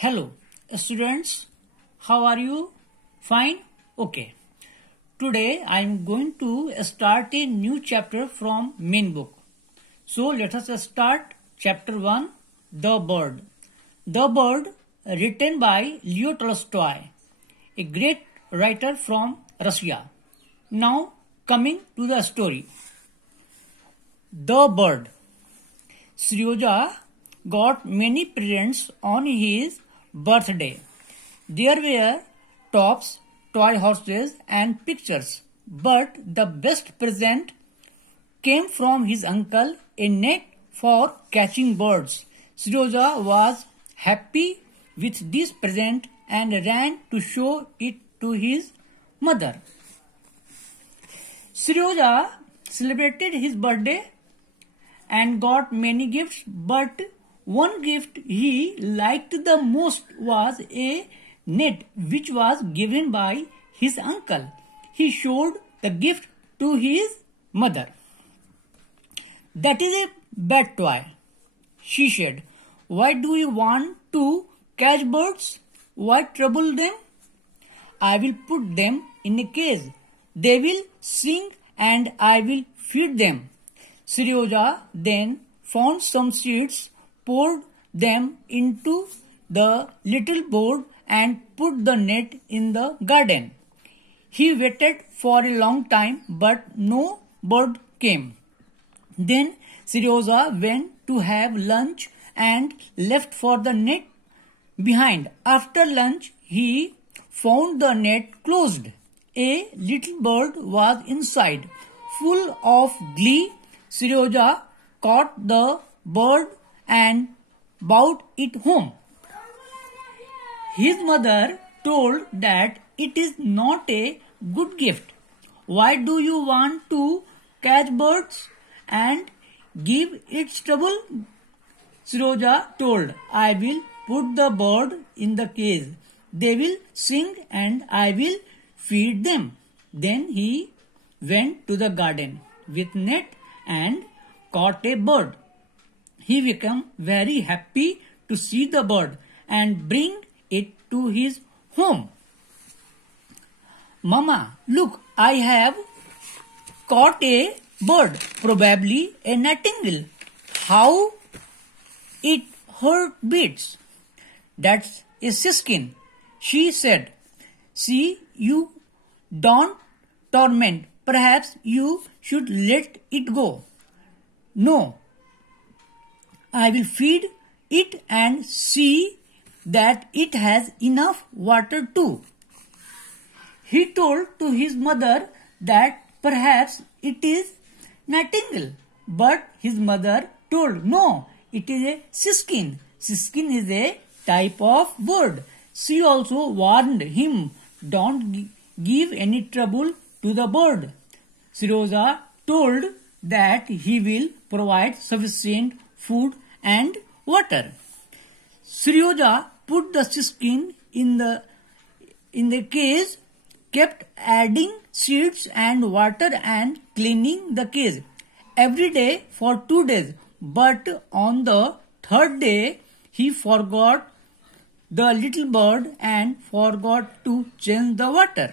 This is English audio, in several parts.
Hello, students. How are you? Fine? Okay. Today I am going to start a new chapter from main book. So let us start chapter 1, The Bird. The Bird, written by Leo Tolstoy, a great writer from Russia. Now coming to the story. The Bird. Seryozha got many presents on his birthday. There were tops, toy horses and pictures. But the best present came from his uncle, a net for catching birds. Seryozha was happy with this present and ran to show it to his mother. Seryozha celebrated his birthday and got many gifts, but one gift he liked the most was a net which was given by his uncle. He showed the gift to his mother. "That is a bad toy," she said. "Why do you want to catch birds? Why trouble them? I will put them in a cage. They will sing and I will feed them." Seryozha then found some seeds, poured them into the little board and put the net in the garden. He waited for a long time, but no bird came. Then Seryozha went to have lunch and left for the net behind. After lunch, he found the net closed. A little bird was inside. Full of glee, Seryozha caught the bird and brought it home. His mother told that it is not a good gift. "Why do you want to catch birds and give it trouble?" Seryozha told, "I will put the bird in the cage. They will sing and I will feed them." Then he went to the garden with net and caught a bird. He became very happy to see the bird and bring it to his home. "Mama, look, I have caught a bird, probably a nightingale. How it beats." "That's a siskin," she said. "See, you don't torment. Perhaps you should let it go." "No, I will feed it and see that it has enough water too." He told to his mother that perhaps it is nightingale, but his mother told, "No, it is a siskin. Siskin is a type of bird." She also warned him, "Don't give any trouble to the bird." Seryozha told that he will provide sufficient food and water. Seryozha put the siskin in the cage, kept adding seeds and water and cleaning the cage every day for 2 days. But on the 3rd day, he forgot the little bird and forgot to change the water.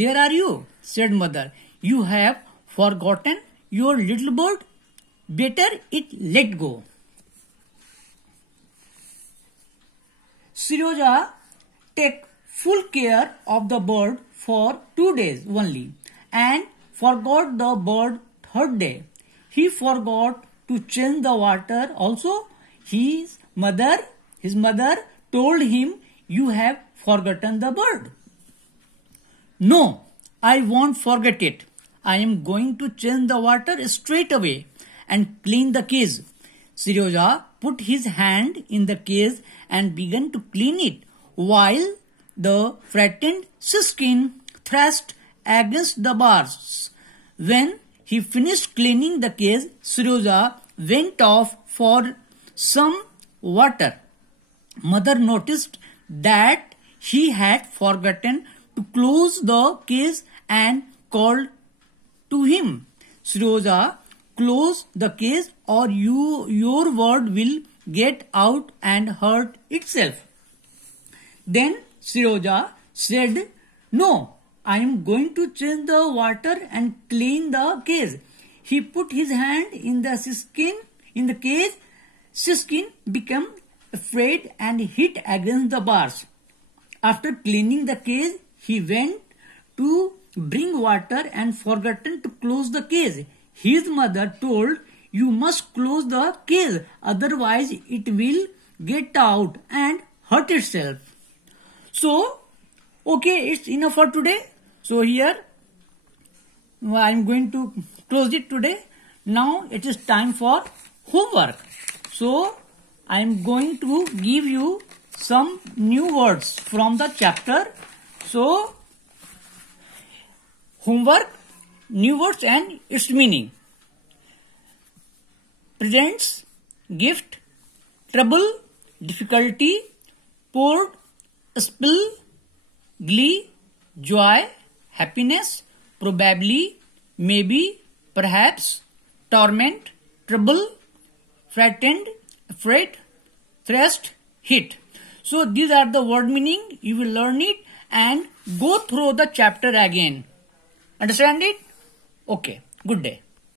"There are you," said mother. "You have forgotten your little bird. Better it let go." Seryozha took full care of the bird for 2 days only and forgot the bird 3rd day. He forgot to change the water also. His mother told him, "You have forgotten the bird." "No, I won't forget it. I am going to change the water straight away and clean the cage." Seryozha put his hand in the cage and began to clean it, while the frightened siskin thrashed against the bars. When he finished cleaning the cage, Seryozha went off for some water. Mother noticed that he had forgotten to close the cage and called to him, "Seryozha, close the case or your word will get out and hurt itself. Then Seroja said, "No, I am going to change the water and clean the cage." He put his hand in the cage. Siskin became afraid and hit against the bars. After cleaning the cage, he went to bring water and forgotten to close the cage. His mother told, "You must close the cage, otherwise it will get out and hurt itself." So, okay, it's enough for today. So here, I'm going to close it today. Now it is time for homework. So, I'm going to give you some new words from the chapter. So, homework, new words and its meaning. Presents, gift, trouble, difficulty, poured, spill, glee, joy, happiness, probably, maybe, perhaps, torment, trouble, frightened, afraid, thrust, hit. So these are the word meaning. You will learn it and go through the chapter again. Understand it? Okay. Good day.